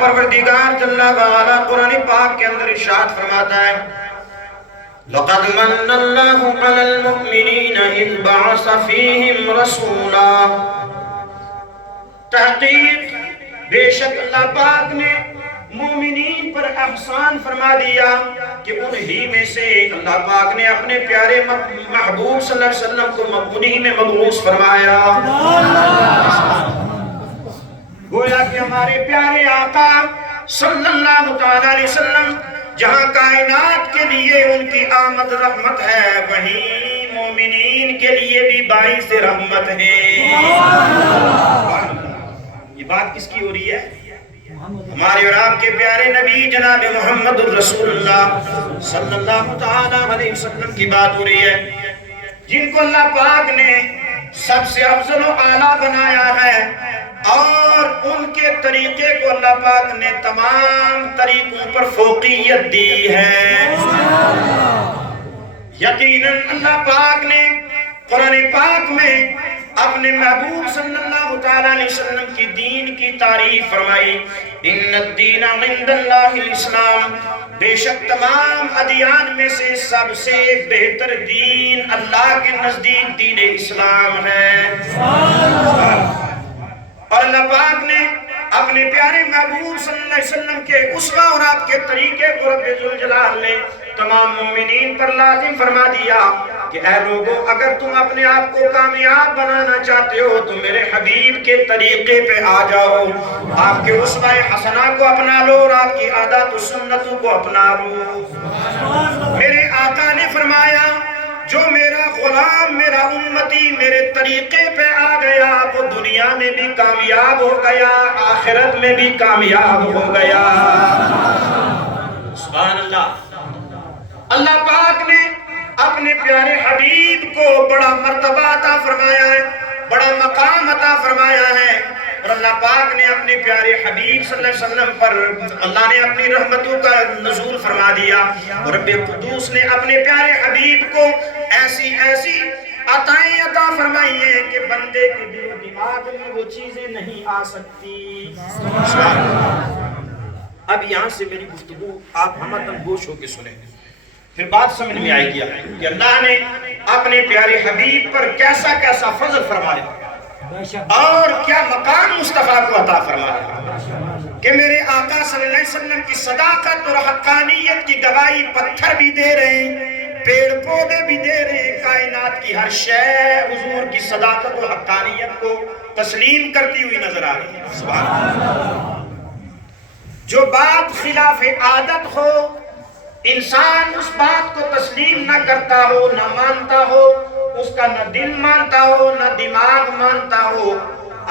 پروردگار جل وعلا قرآن پاک کے اندر ارشاد فرماتا ہے لَقَدْ مَنَّ اللَّهُ عَلَى الْمُؤْمِنِينَ إِذْ بَعَثَ فِيهِمْ رَسُولًا، تحقیق بے شک اللہ پاک نے مومنین پر احسان فرما دیا کہ انہی میں سے اللہ پاک نے اپنے پیارے محبوب صلی اللہ علیہ وسلم کو انہی میں مبعوث فرمایا۔ گویا کہ ہمارے پیارے آقا صلی اللہ علیہ وسلم جہاں کائنات کے لیے ان کی آمد رحمت ہے، وہیں مومنین کے لیے بھی باعث رحمت ہے۔ یہ بات کس کی ہو رہی ہے؟ ہمارے اور آپ کے پیارے نبی جناب محمد الرسول اللہ صلی اللہ علیہ وسلم کی بات ہو رہی ہے، جن کو اللہ پاک نے سب سے افضل و اعلیٰ بنایا ہے، اور ان کے طریقے کو اللہ پاک نے تمام طریقوں پر فوقیت دی ہے۔ یقیناً اللہ پاک نے قرآن پاک میں اپنے محبوب صلی اللہ علیہ وسلم کی دین کی تعریف فرمائی، ان الدین عند اللہ الاسلام، بے شک تمام ادیان میں سے سب سے بہتر دین اللہ کے نزدیک دین اسلام ہے۔ اور اللہ پاک نے اپنے پیارے محبوب صلی اللہ علیہ وسلم کے اسوہ اور آپ کے طریقے کو رب ذوالجلال نے تمام مومنین پر لازم فرما دیا کہ اے لوگوں، اگر تم اپنے آپ کو کامیاب بنانا چاہتے ہو تو میرے حبیب کے طریقے پہ آ جاؤ، آپ کے اسوہ حسنہ کو اپنا لو اور آپ کی عادات و سنتوں کو اپنا لو۔ میرے آقا نے فرمایا جو میرا غلام، میرا امتی میرے طریقے پہ آ گیا وہ دنیا میں بھی کامیاب ہو گیا، آخرت میں بھی کامیاب ہو گیا۔ سبحان اللہ۔ اللہ پاک نے اپنے پیارے حبیب کو بڑا مرتبہ عطا فرمایا ہے، بڑا مقام عطا فرمایا ہے، اور اللہ پاک نے اپنے پیارے حبیب صلی اللہ علیہ وسلم پر اللہ نے اپنی رحمتوں کا نزول فرما دیا، اور رب قدوس نے اپنے پیارے حبیب کو ایسی ایسی عطائیں عطا فرمائی ہیں کہ بندے کے دل و دماغ میں وہ چیزیں نہیں آ سکتی۔ اب یہاں سے میری گفتگو آپ ہمدن گوش ہو کے سنیں، پھر بات سمجھ میں آئے گی کہ اللہ نے اپنے پیارے حبیب پر کیسا کیسا فضل فرمایا اور کیا مقام مصطفیٰ کو عطا فرمایا کہ میرے آقا صلی اللہ علیہ وسلم کی صداقت اور حقانیت کی گواہی پتھر بھی دے رہے ہیں، پیڑ پودے بھی دے رہے ہیں، کائنات کی ہر شے حضور کی صداقت اور حقانیت کو تسلیم کرتی ہوئی نظر آ رہی ہے۔ سبحان اللہ۔ جو بات خلاف عادت ہو، انسان اس بات کو تسلیم نہ کرتا ہو، نہ مانتا ہو، اس کا نہ دل مانتا ہو نہ دماغ مانتا ہو،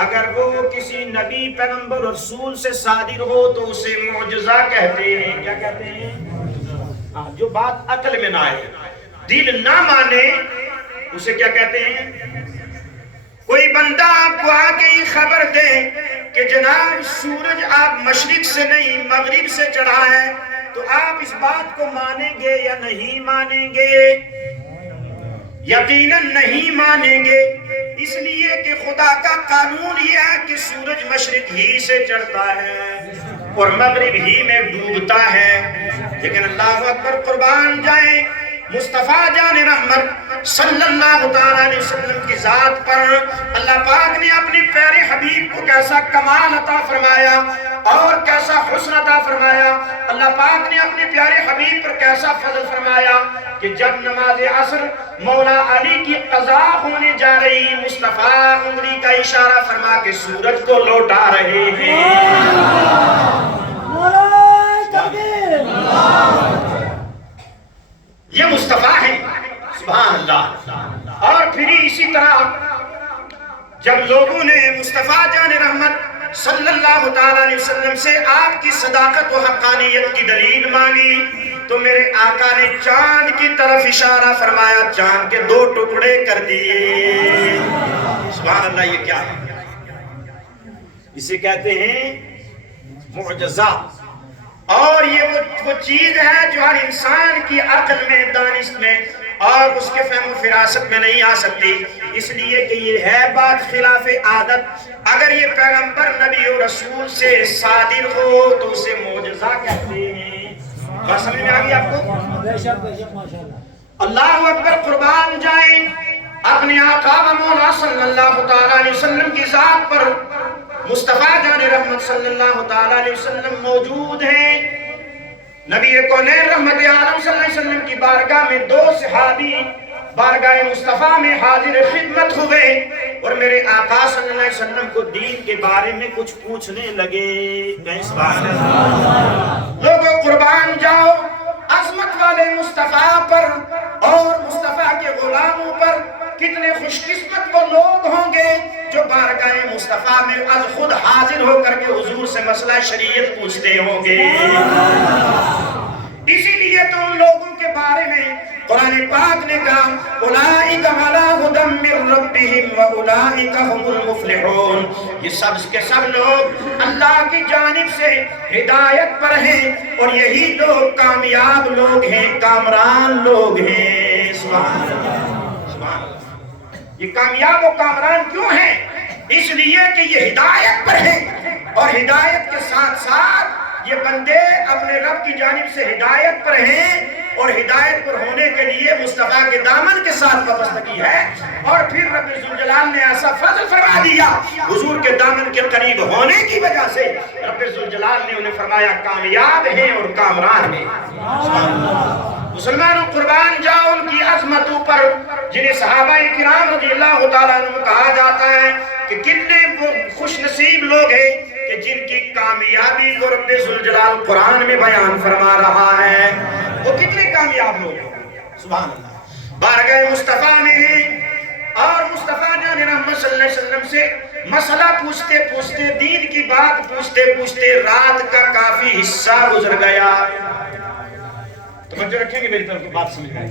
اگر وہ کسی نبی پیغمبر رسول سے صادر ہو تو اسے معجزہ کہتے ہیں۔ کیا کہتے ہیں؟ جو بات عقل میں نہ آئے، دل نہ مانے، اسے کیا کہتے ہیں؟ کوئی بندہ آپ کو آگے ہی خبر دے کہ جناب سورج آپ مشرق سے نہیں مغرب سے چڑھا ہے، تو آپ اس بات کو مانیں گے یا نہیں مانیں گے؟ یقیناً نہیں مانیں گے، اس لیے کہ خدا کا قانون یہ ہے کہ سورج مشرق ہی سے چڑھتا ہے اور مغرب ہی میں ڈوبتا ہے۔ لیکن اللہ اکبر، قربان جائیں مصطفیٰ جان رحمت صلی اللہ علیہ وسلم کی ذات پر اللہ پاک نے اپنے پیارے حبیب کو کیسا کمال عطا فرمایا اور کیسا حسن عطا فرمایا۔ اللہ پاک نے اپنے پیارے حبیب پر کیسا فضل فرمایا کہ جب نماز عصر مولا علی کی قضا ہونے جا رہی، مصطفیٰ انگلی کا اشارہ فرما کے سورج کو لوٹا رہے ہیں۔ یہ مصطفیٰ ہے، سبحان اللہ۔ اور پھر اسی طرح جب لوگوں نے مصطفیٰ جان رحمت صلی اللہ علیہ وسلم سے آپ کی صداقت و حقانیت کی دلیل مانگی تو میرے آقا نے چاند کی طرف اشارہ فرمایا، چاند کے 2 ٹکڑے کر دیے۔ سبحان اللہ۔ یہ کیا ہے؟ اسے کہتے ہیں معجزہ، اور یہ وہ چیز ہے جو ہر انسان کی عقل میں، دانش میں اور اس کے فہم و فراست میں نہیں آ سکتی۔ اس لیے کہ یہ ہے بات خلاف عادت. اگر یہ پیغمبر نبی و رسول سے صادر ہو تو اسے معجزہ کہتے ہیں. بات سمجھ میں آگئی آپ کو؟ اللہ اکبر. قربان جائیں اپنے آقا و مولا صلی اللہ تعالیٰ علیہ وسلم کی ذات پر. مصطفیٰ جان رحمت صلی اللہ تعالیٰ علیہ وسلم موجود ہیں. نبی کونین رحمت عالم صلی اللہ علیہ وسلم کی بارگاہ میں دو صحابی بارگاہ مصطفیٰ میں حاضر خدمت ہوئے اور میرے آقا صلی اللہ علیہ وسلم کو دین کے بارے میں کچھ پوچھنے لگے. لوگوں قربان جاؤ عظمت والے مصطفیٰ پر اور مصطفیٰ کے غلاموں پر کتنے خوش قسمت وہ لوگ ہوں گے جو بارگاہ مصطفیٰ میں از خود حاضر ہو کر کے حضور سے مسئلہ شریعت پوچھتے ہوں گے. اسی لیے تو ان لوگوں کے بارے میں قرآن پاک نے کہا اولئک علی ھدی من ربہم واولئک ھم المفلحون. یہ سب کے سب لوگ اللہ کی جانب سے ہدایت پر ہیں اور یہی لوگ کامیاب لوگ ہیں، کامران لوگ ہیں. سبحان اللہ. سبحان اللہ. یہ کامیاب و کامران کیوں ہیں؟ اس لیے کہ یہ ہدایت پر ہیں اور ہدایت کے ساتھ ساتھ یہ بندے اپنے رب کی جانب سے ہدایت پر ہیں اور ہدایت پر ہونے کے لیے مصطفیٰ کے دامن کے ساتھ وابستگی ہے. اور پھر رب ذوالجلال نے ایسا فضل فرما دیا حضور کے دامن کے قریب ہونے کی وجہ سے رب ذوالجلال نے انہیں فرمایا کامیاب ہیں اور کامران ہیں. مسلمانوں قربان جاؤ ان کی عظمتوں پر جنہیں صحابہ کرام رضی اللہ تعالیٰ عنہ کہا جاتا ہے کہ کتنے وہ خوش نصیب لوگ ہیں کہ جن کی کامیابی کو رب ذوالجلال قرآن میں بیان فرما رہا ہے. وہ کتنے کامیاب لوگ ہیں. سبحان اللہ. بارگاہ مصطفیٰ میں ہیں اور مصطفیٰ جان رحمت صلی اللہ علیہ وسلم سے مسئلہ پوچھتے پوچھتے دین کی بات پوچھتے پوچھتے رات کا کافی حصہ گزر گیا. توجہ رکھیں گے میری طرف بات سمجھ میں.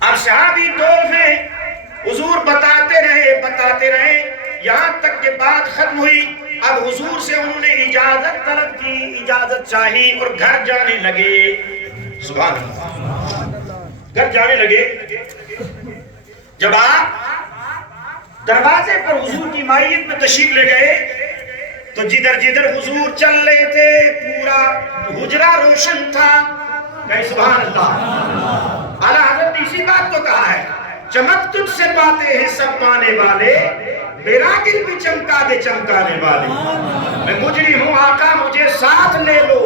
اب صحابی دور میں حضور بتاتے رہے یہاں تک کہ بات ختم ہوئی. اب حضور سے انہوں نے اجازت طلب کی، اجازت چاہی اور گھر جانے لگے. سبحان اللہ. گھر جانے لگے. جب آپ دروازے پر حضور کی مائیت میں تشریف لے گئے تو جدھر جدھر حضور چل رہے تھے پورا حجرہ روشن تھا. کہ سبحان اللہ. اعلیٰ حضرت نے اسی بات کو کہا ہے چمک تجھ سے پاتے ہیں سب پانے والے، میرا دل بھی چمکا دے چمکانے والے. میں مجری ہوں آقا مجھے ساتھ لے لو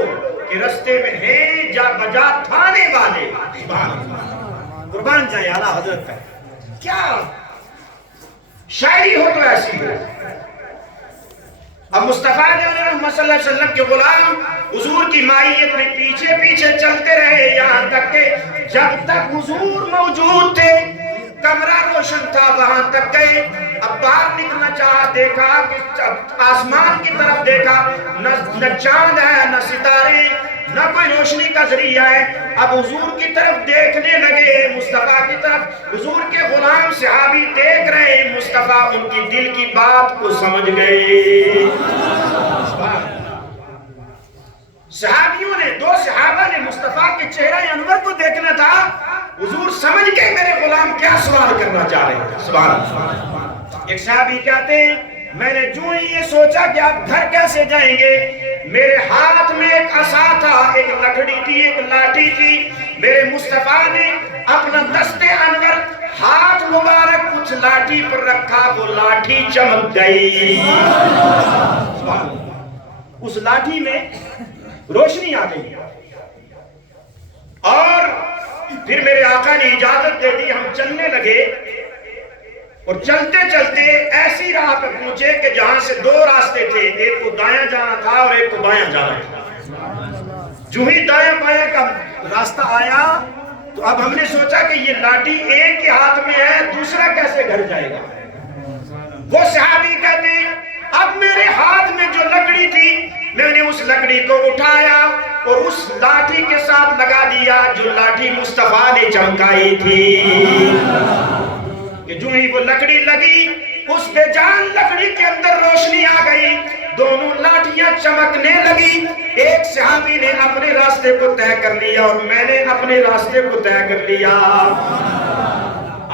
کہ رستے میں ہیں جا بجا تھانے والے. سبحان اللہ. قربان جائے اعلیٰ حضرت کا کیا شاعری ہو تو ایسی ہو. اب مصطفیٰ صلی اللہ علیہ وسلم کے غلام حضور کی مائیت میں پیچھے پیچھے چلتے رہے یہاں تک کہ جب تک حضور موجود تھے کمرہ روشن تھا وہاں تک گئے. اب باہر نکلنا چاہا دیکھا کہ آسمان کی طرف دیکھا نہ چاند ہے نہ ستارے نہ کوئی روشنی کا ذریعہ ہے. اب حضور کی طرف دیکھنے لگے مصطفیٰ کی طرف. حضور کے غلام صحابی دیکھ رہے مصطفیٰ ان کی دل کی بات کو سمجھ گئے. صحابیوں نے دو صحابہ نے مصطفیٰ کے چہرہ انور کو دیکھنا تھا. حضور سمجھ گئے میرے غلام کیا سوال کرنا چاہ رہے ہیں. سبحان اللہ. ایک صحابی کہتے ہیں میں نے جو یہ سوچا کہ آپ گھر کیسے جائیں گے میرے ہاتھ میں ایک عصا تھا، ایک لکڑی تھی، ایک لاٹھی تھی. میرے مصطفیٰ نے اپنا دست انور ہاتھ مبارک کچھ لاٹھی پر رکھا، وہ لاٹھی چمک گئی. اس لاٹھی میں روشنی آ گئی اور پھر میرے آقا نے اجازت دے دی. ہم چلنے لگے اور چلتے چلتے ایسی راہ پہ پہنچے کہ جہاں سے دو راستے تھے، ایک کو دایاں جانا تھا اور ایک کو بایاں جانا تھا. جو ہی دایاں بایاں کا راستہ آیا تو اب ہم نے سوچا کہ یہ لاٹھی ایک کے ہاتھ میں ہے دوسرا کیسے گھر جائے گا. وہ صحابی کہتے ہیں اب میرے ہاتھ میں جو لکڑی تھی میں نے اس لکڑی کو اٹھایا اور اس لاٹھی کے ساتھ لگا دیا جو لاٹھی مصطفیٰ نے چمکائی تھی. کہ جو ہی وہ لکڑی لگی اس بے جان لکڑی کے اندر روشنی آ گئی، دونوں لاٹھیاں چمکنے لگی. ایک صحابی نے اپنے راستے کو طے کر لیا اور میں نے اپنے راستے کو طے کر لیا.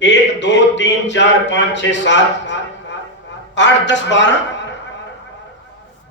1 2 3 4 5 6 7 8 10 12।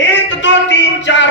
1 2 3 4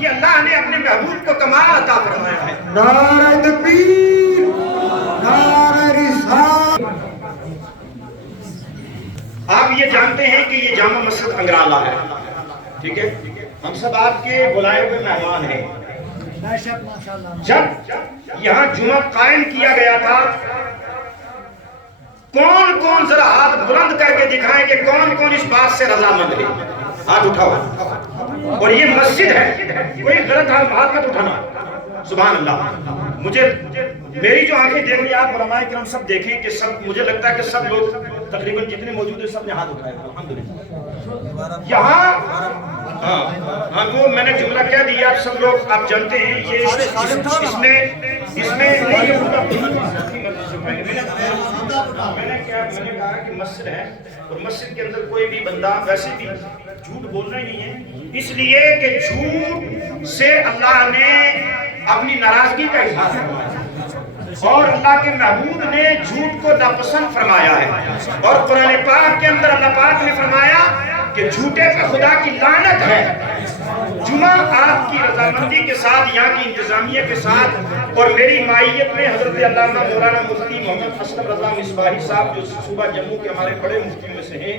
یہ اللہ نے اپنے محبوب کو کمال عطا فرمایا ہے۔ نعرہ تکبیر، نعرہ رسالت۔ آپ یہ جانتے ہیں کہ یہ جامع مسجد انگرالہ ہے، ٹھیک ہے؟ ہم سب آپ کے بلائے ہوئے مہمان ہیں۔ جب یہاں جمعہ قائم کیا گیا تھا، کون کون ذرا ہاتھ بلند کر کے دکھائیں کہ کون کون اس بات سے رضامند ہے؟ ہاتھ اٹھاؤ۔ اور یہ مسجد ہے، کوئی غلط ہاتھ مت اٹھانا۔ سبحان اللہ۔ میری جو آنکھیں دیکھ رہی ہیں، آپ علماء کرام سب دیکھیں کہ سب، مجھے لگتا ہے کہ سب لوگ تقریباً جتنے موجود ہیں سب نے ہاتھ اٹھائے ہیں، الحمدللہ۔ یہاں ہاں وہ میں نے جملہ کہہ دیا، آپ سب لوگ آپ جانتے ہیں، یہ اس میں میں نے کہا کہ مسجد ہے اور مسجد کے اندر کوئی بھی بندہ ویسے بھی جھوٹ بولنا ہی نہیں ہے، اس لیے کہ جھوٹ سے اللہ نے اپنی ناراضگی کا اظہار فرمایا اور اللہ کے محبوب نے جھوٹ کو ناپسند فرمایا ہے۔ اور قرآن پاک کے اندر اللہ پاک نے فرمایا کہ جھوٹے پہ خدا کی لعنت ہے۔ جمعہ آپ کی رضامندی کے ساتھ، یہاں کی انتظامیہ کے ساتھ اور میری مائیت میں حضرت علامہ مولانا مفتی محمد اسلم رضا مصباحی صاحب جو صوبہ جموں کے ہمارے بڑے مفتی میں سے ہیں،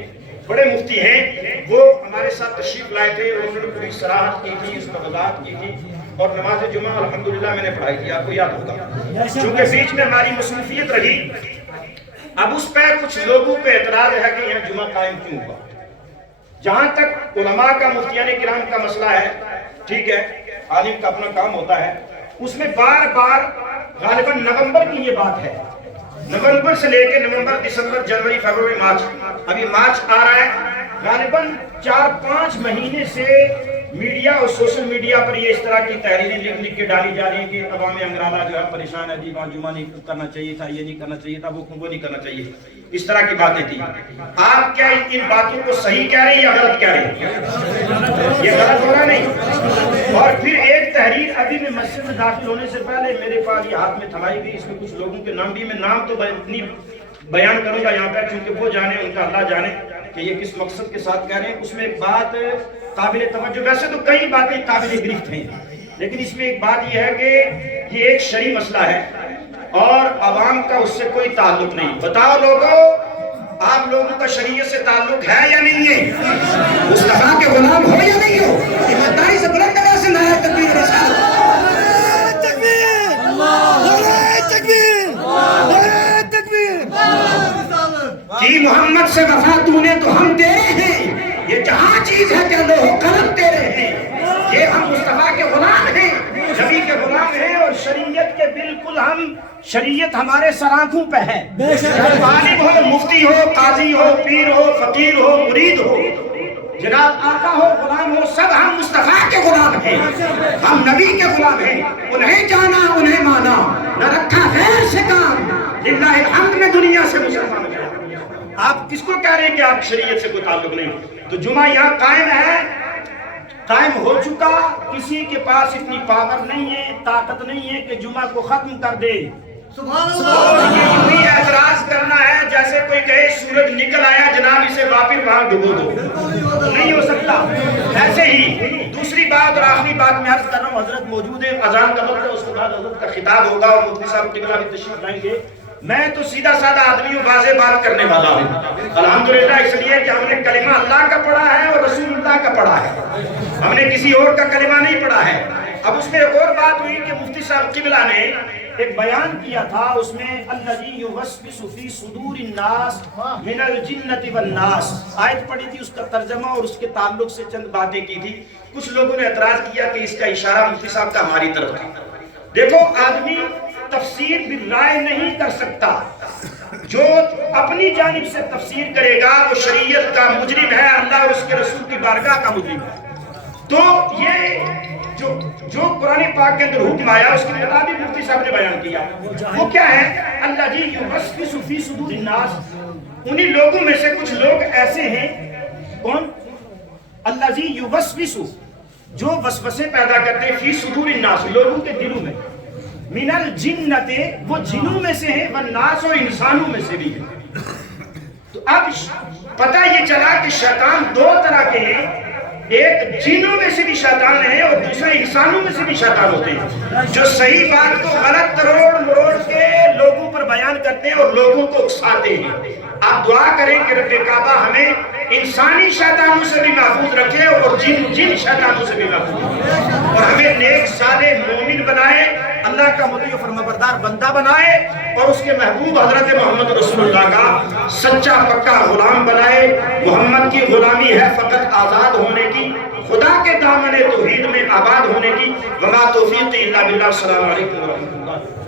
بڑے مفتی ہیں، وہ ہمارے ساتھ تشریف لائے تھے اور انہوں نے پوری صراحت کی تھی، استغاثات کی تھی اور نماز جمعہ الحمدللہ میں نے پڑھائی تھی، آپ کو یاد ہوگا۔ چونکہ بیچ میں ہماری مصروفیت رہی، اب اس پہ کچھ لوگوں پہ اعتراض ہے کہ یہاں جمعہ قائم کیوں ہوا۔ جہاں تک علماء کا، مفتیان کرام کا مسئلہ ہے، ٹھیک ہے، عالم کا اپنا کام ہوتا ہے، اس میں بار بار غالباً نومبر کی یہ بات ہے، نومبر سے لے کے نومبر، دسمبر، جنوری، فروری، مارچ، ابھی مارچ آ رہا ہے، غالباً 4-5 مہینے سے میڈیا اور سوشل میڈیا پر یہ اس طرح کی تحریریں لکھ کے ڈالی جا رہی ہیں کہ عوام انگرالہ جو ہے پریشان ہے، جی وہاں جمعہ نہیں کرنا چاہیے تھا، یہ نہیں کرنا چاہیے تھا، وہ نہیں کرنا چاہیے، اس طرح کی باتیں تھی۔ آپ کیا ان باتوں کو صحیح کہہ رہے ہیں یا غلط کہہ رہے ہیں؟ یہ غلط ہو رہا نہیں۔ اور پھر ایک تحریر ابھی میں مسجد میں داخل ہونے سے پہلے میرے پاس یہ ہاتھ میں تھمائی گئی، اس میں کچھ لوگوں کے نام بھی، میں نام تو اتنی بیان کروں گا یہاں پہ کیونکہ وہ جانے، ان کا اللہ جانے کہ یہ کس مقصد کے ساتھ کہہ رہے ہیں۔ اس میں ایک بات قابل توجہ، ویسے تو کئی باتیں قابل گرفت ہیں، لیکن اس میں ایک بات یہ ہے کہ یہ ایک شرعی مسئلہ ہے اور عوام کا اس سے کوئی تعلق نہیں۔ بتاؤ لوگوں، آپ لوگوں کا شریعت سے تعلق ہے یا نہیں ہے؟ مصطفیٰ کے غلام ہو یا نہیں ہو؟ ایمانداری سے بلند آواز سے نعرہ تکبیر رسالت۔ کی محمد سے وفا تو نے تو ہم تیرے ہیں، یہ جہاں چیز ہے کہ لوح قلم تیرے ہیں، یہ ہم مصطفیٰ کے غلام ہیں، نبی کے غلام ہیں اور شریعت کے بالکل ہم، شریعت ہمارے سر آنکھوں پہ ہے، عالم ہو، مفتی ہو، قاضی ہو، پیر ہو، فقیر ہو، مرید ہو، جناب آقا ہو، غلام ہو، سب ہم مصطفیٰ کے غلام ہیں، ہم نبی کے غلام ہیں۔ انہیں جانا، انہیں مانا، نہ رکھا غیر سے کام، للہ الحمد میں دنیا سے مسلمان ہے۔ آپ کس کو کہہ رہے ہیں کہ آپ شریعت سے کوئی تعلق نہیں؟ تو جمعہ یہاں قائم ہے، قائم ہو چکا، کسی کے پاس اتنی پاور نہیں ہے، طاقت نہیں ہے کہ جمعہ کو ختم کر دے۔ سبحان اللہ۔ اور یہ بھی اعتراض کرنا ہے جیسے کوئی کہے سورج نکل آیا جناب اسے واپس وہاں ڈبو دو، نہیں ہو سکتا۔ ایسے ہی دوسری بات اور آخری بات میں عرض کر رہا ہوں، حضرت موجود ہے، اذان کا وقت ہے، اس کے بعد حضرت کا خطاب ہوگا اور مفتی صاحب قبلہ بھی تشریف لائیں گے۔ میں تو سیدھا سادہ آدمی ہوں، واضح بات کرنے والا ہوں الحمدللہ، اس لیے کہ ہم نے کلمہ اللہ کا پڑھا ہے اور رسول اللہ کا پڑھا ہے، ہم نے کسی اور کا کلمہ نہیں پڑھا ہے۔ اب اس میں ایک اور بات ہوئی کہ مفتی صاحب قبلہ نے ایک بیان کیا تھا، اس میں الذی یوسوس فی صدور الناس من الجنۃ والناس آیت پڑھی تھی، اس کا ترجمہ اور اس کے تعلق سے چند باتیں کی تھی۔ کچھ لوگوں نے اعتراض کیا کہ اس کا اشارہ مفتی صاحب کا ہماری طرف تھا۔ دیکھو، آدمی تفسیر بالرائے نہیں کر سکتا، جو اپنی جانب سے تفسیر کرے گا وہ شریعت کا مجرم ہے، اللہ اور اس کے رسول کی بارگاہ کا مجرم ہے۔ تو یہ جو قرآن پاک کے اندر حکم آیا اس کی مطابق مفتی صاحب نے بیان کیا، وہ کیا ہے؟ الذی یوسوس فی صدور الناس، انہی لوگوں میں سے کچھ لوگ ایسے ہیں، کون؟ الذی یوسوس، جو وسوسے پیدا کرتے ہیں، فی صدور الناس، لوگوں کے دلوں میں، من الجنۃ، وہ جنوں میں سے ہیں، والناس، اور انسانوں میں سے بھی ہیں۔ تو اب پتہ یہ چلا کہ شیطان دو طرح کے ہیں، ایک جنوں میں سے بھی شیطان ہے اور دوسرے انسانوں میں سے بھی شیطان ہوتے ہیں جو صحیح بات کو غلط تروڑ مروڑ کے لوگوں پر بیان کرتے ہیں اور لوگوں کو اکساتے ہیں۔ آپ دعا کریں کہ رب کعبہ ہمیں انسانی شیطانوں سے بھی محفوظ رکھے اور جن شیطانوں سے بھی محفوظ رکھے اور ہمیں نیک صالح مومن بنائے، اللہ کا مطیع و فرمانبردار بندہ بنائے اور اس کے محبوب حضرت محمد رسول اللہ کا سچا پکا غلام بنائے۔ محمد کی غلامی ہے فقط آزاد ہونے کی، خدا کے دامن توحید میں آباد ہونے کی۔ وما توفیقی الا باللہ۔ السلام علیکم ورحمۃ اللہ۔